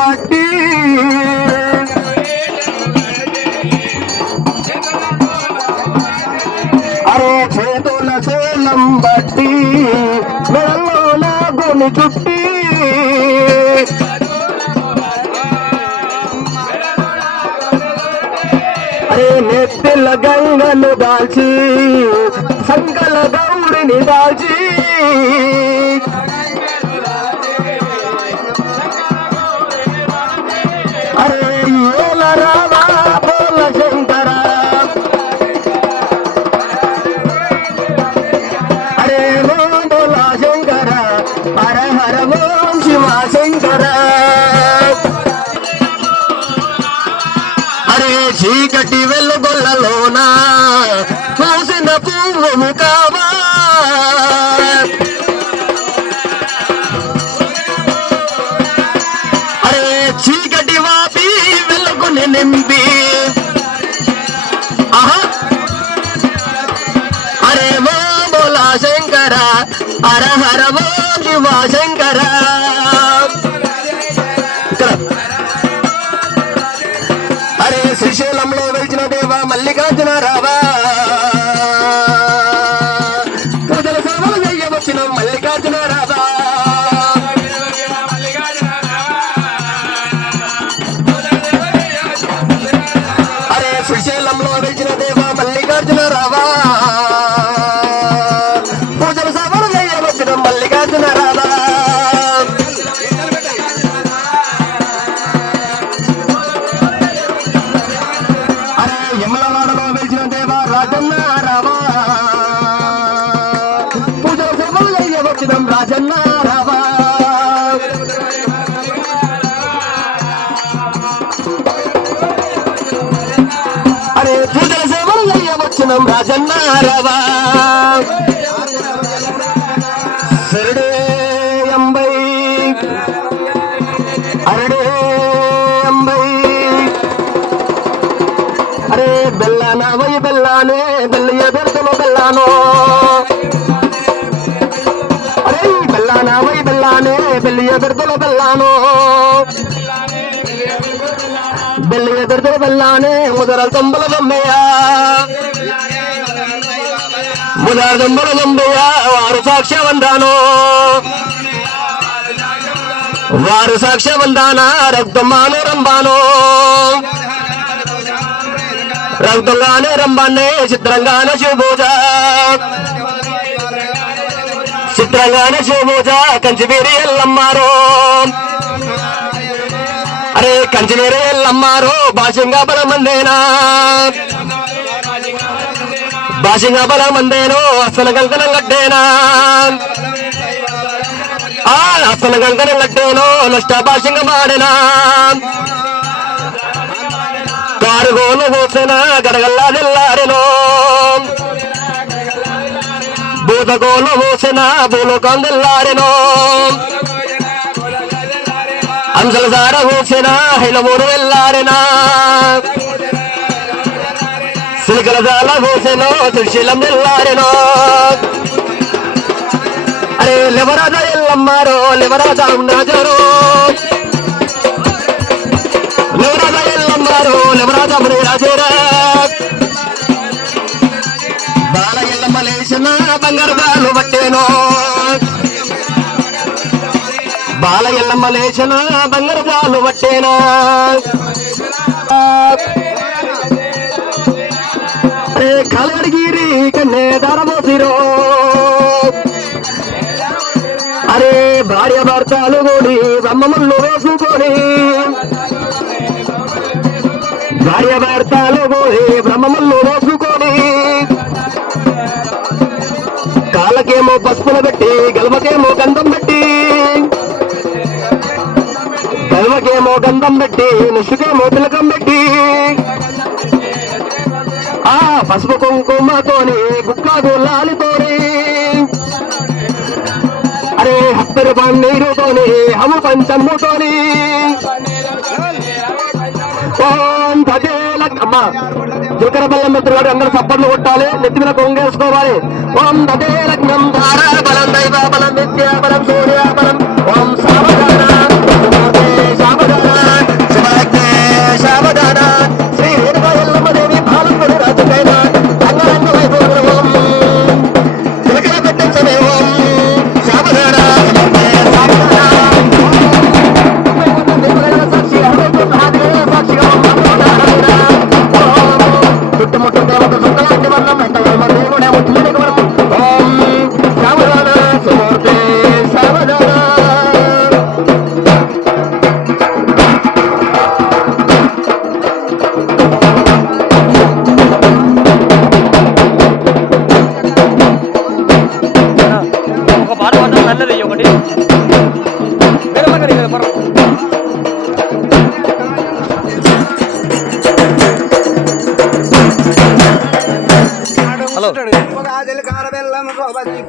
బట్టి అరే చేతుల శూలం బట్టి మెడలో నా గుని చుట్టి అరే నెత్తిల గంగను దాల్చి సంకల గౌడిని దాల్చి అరే ఏల రావా బోల శంకర అరే ఓం బోల శంకర హర హర ఓం శివ శంకర అరే చీకటి వెలుగొల్లలోన పూసిన పువ్వు కావా అరే చీకటి వాపి వెలుగుని నింపి అరే ఓ బోలా శంకర హర హర ఓ శివ శంకర అరే శ్రీశైలంలో వెలిచిన దేవ మల్లికార్జున రావా పూజల సేవలు చేయవచ్చిన మల్లికార్జున రావా అరే శ్రీశైలంలో వెలిచిన దేవ మల్లికార్జున రావా పూజల సేవలు చేయవచ్చిన మల్లికార్జున రావా యమలవాడలో వెలిచిన దేవ రాజన్న రావా పూజల సేవలు చేయవచ్చినం రాజన్న రావా అరే పూజల సేవలు చేయవచ్చినం రాజన్న రావా సరడే అంబై అరడే అంబై అరే బెల్లానా వై బెల్లానే బెల్లియ బెర్తలో బెల్లానో అరే బెల్లానా వై బెల్లానే బెల్లియ బెర్తలో బెల్లానో బెల్లియ బెర్తలో బెల్లానే ముదర తొంబల బొమ్మయ్య ముదర తొంబల బొమ్మయ్య వారు సాక్ష్య వందానో వారు సాక్ష్య వందాన రక్తమాను రంబానో రక్తంగానే రంబాన్నే చిత్రంగానే శివభూజ చిత్రంగానే శివభూజ కంచివేరి ఎల్లమ్మారో అరే కంచివేరి ఎల్లమ్మారో భాషంగా బలమందేనా భాషంగా బలమందేనో అసలు కంకణం కట్టేనా అసలు కంకణం కట్టేనో నష్ట భాషంగా మాడేనా కారుగోలు పోసిన గడగల్లా నిల్లారెనో భూతగోలు పోసిన భూలోకం నిల్లారెనో అంశల సార పోసిన హైలమూరు వెళ్ళారెనా సిలికల జాల పోసిన త్రిశీలం నిల్లారెనో అరే లెవరాజ ఎల్లమ్మారో లెవరాజ ఉన్నాజరో లెవరాజ ఎల్లమ్మారో లెవరాజ ముని రాజేరా బాల ఎల్లమ్మ లేచిన బంగారు బాలు పట్టేనో బాల ఎల్లమ్మ లేచిన బంగారు బాలు పట్టేనో అరే కలడిగిరి కన్నే దారమోసిరో అరే భార్య భర్తలు కూడి బ్రహ్మముళ్ళు వేసుకొని భార్య భర్తలు కూడి బ్రహ్మముళ్ళు వేసుకొని కాళ్ళకేమో పసుపులు పెట్టి గల్వకేమో గంధం పెట్టి గల్వకేమో గంధం పెట్టి నుసుకేమో తిలకం పెట్టి పసుపు కుంకుమతోని గుక్కకు లాలితోని అరే హత్తరు పన్నీరుతోని హము పంచమ్ముతోని ఓం దదేలమ్మ దుర్గర బలం మిత్రులు అందరూ సప్పట్లు కొట్టాలి, నెత్తి మీద కొంగేసుకోవాలి. ఓం దదేలగ్నం ధారా బలం దైవ బలం విద్యా బలం సూర్య బలం ఓం సావధాన సావధాన మళ్ళీ ఒకటి